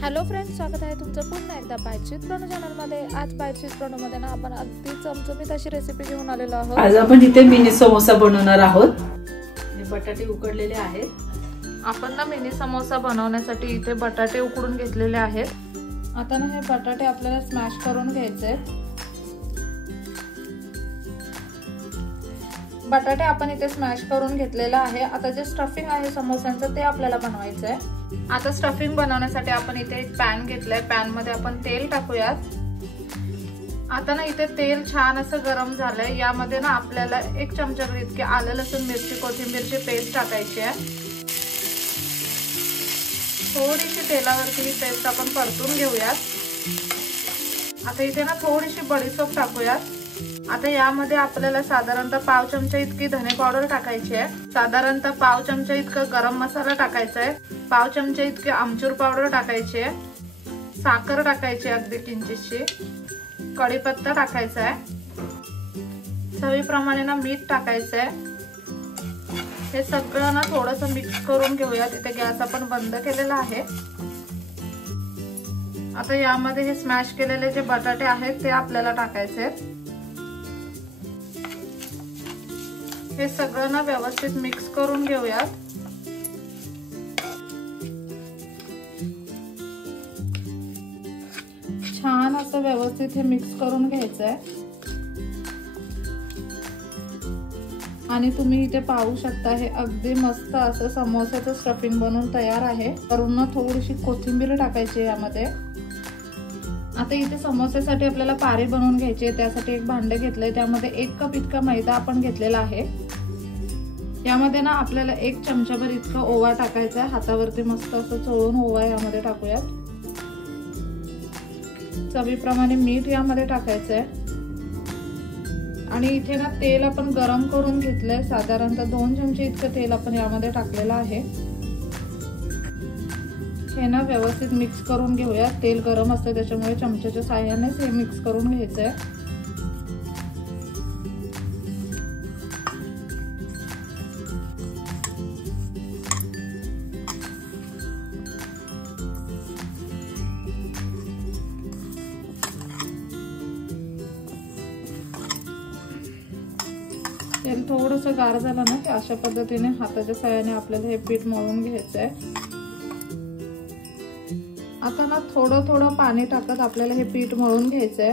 Hello friends, स्वागत आहे तुमचं पुन्हा एकदा बायचीत प्रणू चॅनलमध्ये। आज बायचीत प्रणूमध्ये ना आपण अगदी चमचमीत अशी रेसिपी घेऊन आलेलो आहोत। आज आपण इथे मिनी समोसा बनवणार आहोत। हे बटाटे उकडलेले आहेत। आपण ना मिनी समोसा बनवण्यासाठी इथे बटाटे उकडून घेतलेले आहेत। आता ना हे बटाटे आपल्याला स्मॅश करून घ्यायचे। बटाटे आपण इथे स्मॅश करून घेतलेला आहे। आता जे स्टफिंग आहे समोस्यांचं ते आपल्याला बनवायचं आहे। आता स्टफिंग बनवण्यासाठी आपण इथे एक पॅन घेतलाय। पॅन मध्ये आपण तेल टाकूयात। आता ना इथे तेल छान असं गरम झालंय। यामध्ये ना आपल्याला 1 चमचाभर इतके आलं लसूण मिरची कोथिंबीरची पेस्ट टाकायची आहे। थोडीशी तेलावरती ही पेस्ट आपण परतून घेऊयात। आता इथे ना थोडीशी बडीशेप टाकूयात। आता यामध्ये आपल्याला साधारणतः पाव चमचा इतकी धने पावडर टाकायची आहे। साधारणतः पाव चमचा इतका गरम मसाला टाकायचा आहे। पाव चमचा इतकी आमचूर पावडर टाकायची आहे। साखर टाकायची अगदी किंचितशी। कढीपत्ता टाकायचा आहे। चवीप्रमाणे ना मीठ टाकायचं आहे। हे सगळं ना थोडंसं मिक्स करून घेऊयात। इथे गॅस आपण बंद केलेला आहे। आता यामध्ये हे स्मॅश केलेले जे बटाटे आहेत ते आपल्याला टाकायचे आहेत। हे सगळं ना व्यवस्थित मिक्स करून घेऊयात। छान असं व्यवस्थित हे मिक्स करून घ्यायचंय। आणि तुम्ही इथे पाहू शकता हे अगदी मस्त असं समोसाचं स्टफिंग बनवून तयार आहे। वरून ना थोडीशी कोथिंबीर टाकायची यामध्ये। आता इथे समोस्यासाठी आपल्याला पारे बनवून घ्यायचे। त्यासाठी एक भांडे घेतलंय। त्यामध्ये 1 कप इतका मैदा आपण घेतलेला आहे। यामध्ये ना आपल्याला 1 चमचाभर इतका ओवा टाकायचा आहे। हातावरती मस्त असं चोळून ओवा यामध्ये टाकूयात। चवीप्रमाणे मीठ यामध्ये टाकायचं आहे। आणि इथे ना तेल आपण गरम करून घेतलंय। साधारणतः 2 चमचे इतकं तेल आपण यामध्ये टाकलेलं आहे। हे ना व्यवस्थित मिक्स करून घेऊया। तेल गरम असतं त्याच्यामुळे चमच्याच्या साहाय्यानेच हे मिक्स करून घ्यायचंय। तेल थोडंसं गार झालं ना की अशा पद्धतीने हाताच्या साहाय्याने आपल्याला हे पीठ मळून घ्यायचंय। आता ना थोडं थोडं पाणी टाकत आपल्याला हे पीठ मळून घ्यायचंय।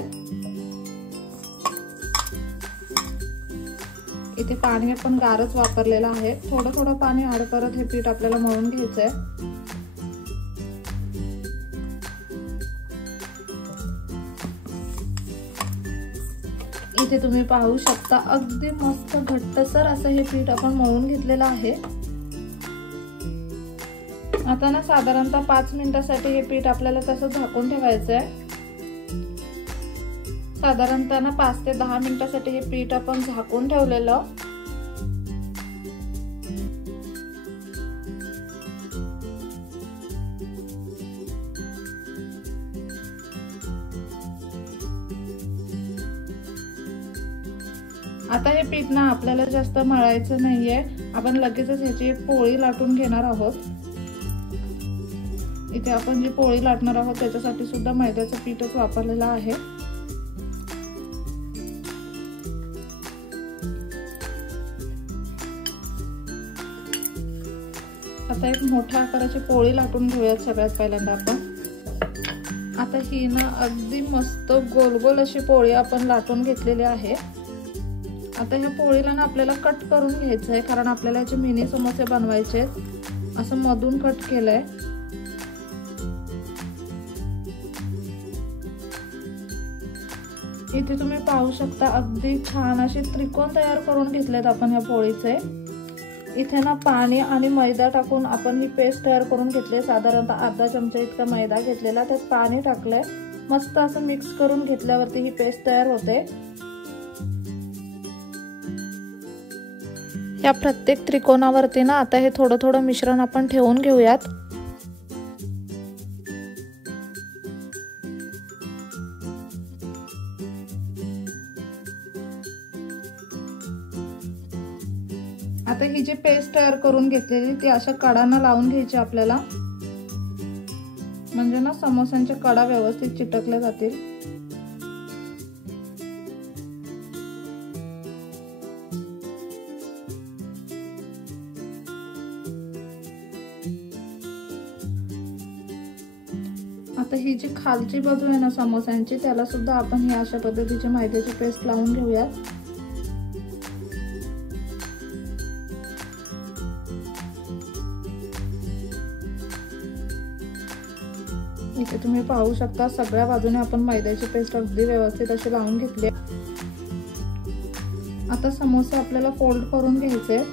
इथे पाणी आपण गारच वापरलेलं आहे। थोडं थोडं पाणी ऍड करत हे पीठ आपल्याला मळून घ्यायचंय। इथे तुम्ही पाहू शकता अगदी मस्त घट्टसर असं हे पीठ आपण मळून घेतलेलं आहे। आता ना साधारणतः 5 मिनिटांसाठी हे पीठ आपल्याला तसं झाकून ठेवायचंय। साधारणतः ना 5 ते 10 मिनिटांसाठी हे पीठ आपण झाकून ठेवलेलं। आता हे पीठ ना आपल्याला जास्त मळायचं नाहीये। आपण लगेचच ह्याची एक पोळी लाटून घेणार आहोत। इथे आपण जी पोळी लाटणार आहोत त्याच्यासाठी सुद्धा मैद्याचं पीठच वापरलेलं आहे। आता एक मोठ्या आकाराची पोळी लाटून घेऊयात सगळ्यात पहिल्यांदा आपण। आता ही ना अगदी मस्त गोल गोल अशी पोळी आपण लाटून घेतलेली आहे। आता ह्या पोळीला ना आपल्याला कट करून घ्यायचं आहे, कारण आपल्याला याचे मिनी समोसे बनवायचे आहेत। असं मधून कट केलंय। इथे तुम्ही पाहू शकता अगदी छान असे त्रिकोण तयार करून घेतलेत आपण ह्या पोळीचे। इथे ना पाणी आणि मैदा टाकून आपण ही पेस्ट तयार करून घेतली। साधारणतः अर्धा चमचा इतका मैदा घेतलेला, त्यात पाणी टाकलंय। मस्त असं मिक्स करून घेतल्यावरती ही पेस्ट तयार होते। या प्रत्येक त्रिकोणावरती ना आता हे थोडं थोडं मिश्रण आपण ठेवून घेऊयात। आता ही जी पेस्ट तयार करून घेतलेली ती अशा कडांना लावून घ्यायची आपल्याला। म्हणजे ना समोस्यांच्या कडा व्यवस्थित चिटकल्या जातील। आता ही जी खालची बाजू आहे ना समोस्यांची, त्याला सुद्धा आपण ही अशा पद्धतीची मैद्याची पेस्ट लावून घेऊयात। इथे तुम्ही पाहू शकता सगळ्या बाजूने आपण मैद्याची पेस्ट अगदी व्यवस्थित अशी लावून घेतली। आता समोसे आपल्याला फोल्ड करून घ्यायचे।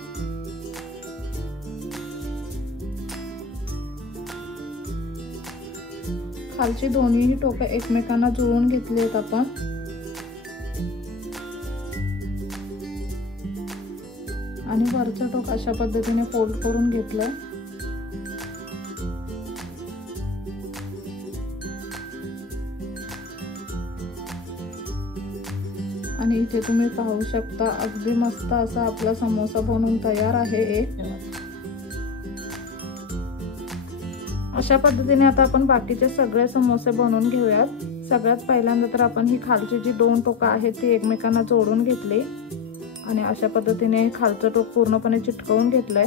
खालची दोन्हीही टोकं एकमेकांना जुळवून घेतली आहेत आपण। आणि वरचं टोक अशा पद्धतीने फोल्ड करून घेतलंय। आणि इथे तुम्ही पाहू शकता अगदी मस्त असा आपला समोसा बनवून तयार आहे एक। अशा पद्धतीने आता आपण बाकीचे सगळे समोसे बनवून घेऊयात। सगळ्यात पहिल्यांदा तर आपण ही खालची जी दोन टोकं आहेत ती एकमेकांना जोडून घेतली आणि अशा पद्धतीने खालचं टोक पूर्णपणे चिटकवून घेतलंय।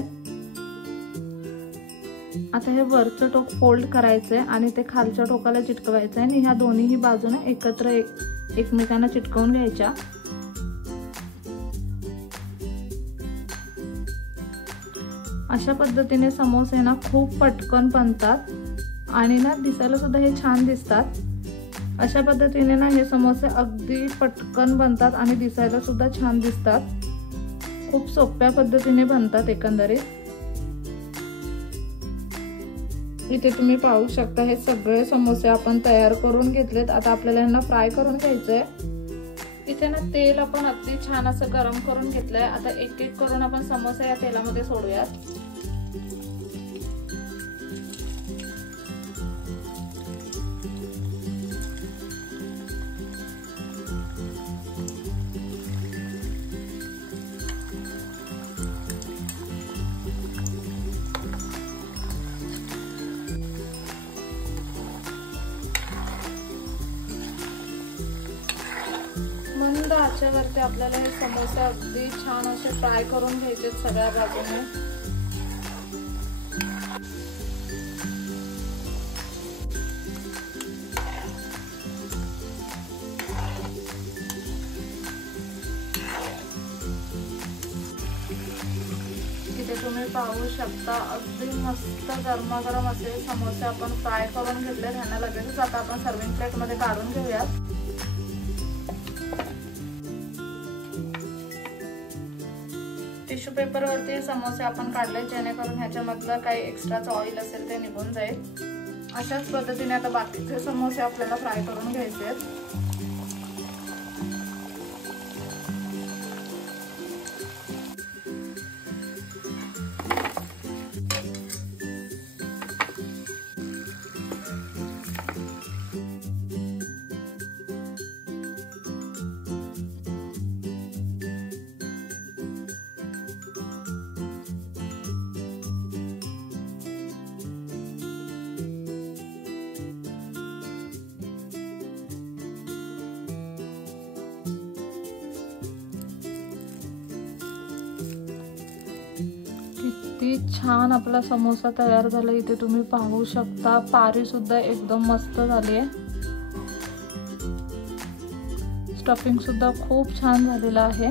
आता हे वरचं टोक फोल्ड करायचंय आणि ते खालच्या टोकाला चिटकवायचंय आणि ह्या दोन्हीही बाजूने एकत्र एकमेकांना चिटकवून घ्यायच्या। अशा पद्धतीने समोसे ना खूप पटकन बनतात आणि ना दिसायला सुद्धा हे छान दिसतात। अशा पद्धतीने ना हे समोसे अगदी पटकन बनतात आणि दिसायला सुद्धा छान दिसतात। खूप सोप्या पद्धतीने बनतात एकंदरीत। इथे तुम्ही पाहू शकता हे सगळे समोसे आपण तयार करून घेतलेत। आता आपल्याला यांना फ्राय करून घ्यायचंय। इथे ना तेल आपण अगदी छान असं गरम करून घेतलंय। आता एक एक करून आपण समोसे या तेलामध्ये सोडूयात। मंद आचेवरती आपल्याला हे समोसे अगदी छान असे फ्राय करून घ्यायचे सगळ्या बाजूने। इथे तुम्ही पाहू शकता अगदी मस्त गरमागरम असे समोसे आपण फ्राय करून घेतले। ह्यांना लगेचच आता आपण सर्विंग प्लेट मध्ये काढून घेऊयात। टिश्यू पेपर वरती समोसे आपण काढले जेणेकरून ह्याच्यामधलं काही एक्स्ट्राचं ऑइल असेल ते निघून जाईल। अशाच पद्धतीने आता बाकीचे समोसे आपल्याला फ्राय करून घ्यायचे आहेत। किती छान आपला समोसा तयार झाला। इथे तुम्ही पाहू शकता पारी सुद्धा एकदम मस्त झाली आहे। स्टफिंग सुद्धा खूप छान झालेला आहे।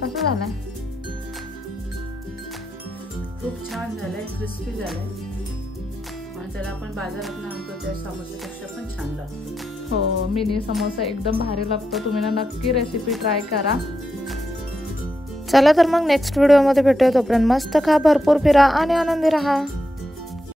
कसं झालंय? खूप छान झालंय, क्रिस्पी झालंय आणि त्याला आपण बाजारात आणतो त्या समोसेपेक्षा पण छान लागतो। हो, मिनी समोसा एकदम भारी लागतो। तुम्ही ना नक्की रेसिपी ट्राय करा। चला तर मग नेक्स्ट व्हिडिओ मध्ये भेटूया। तोपर्यंत मस्त खा, भरपूर फिरा आणि आनंदी राहा।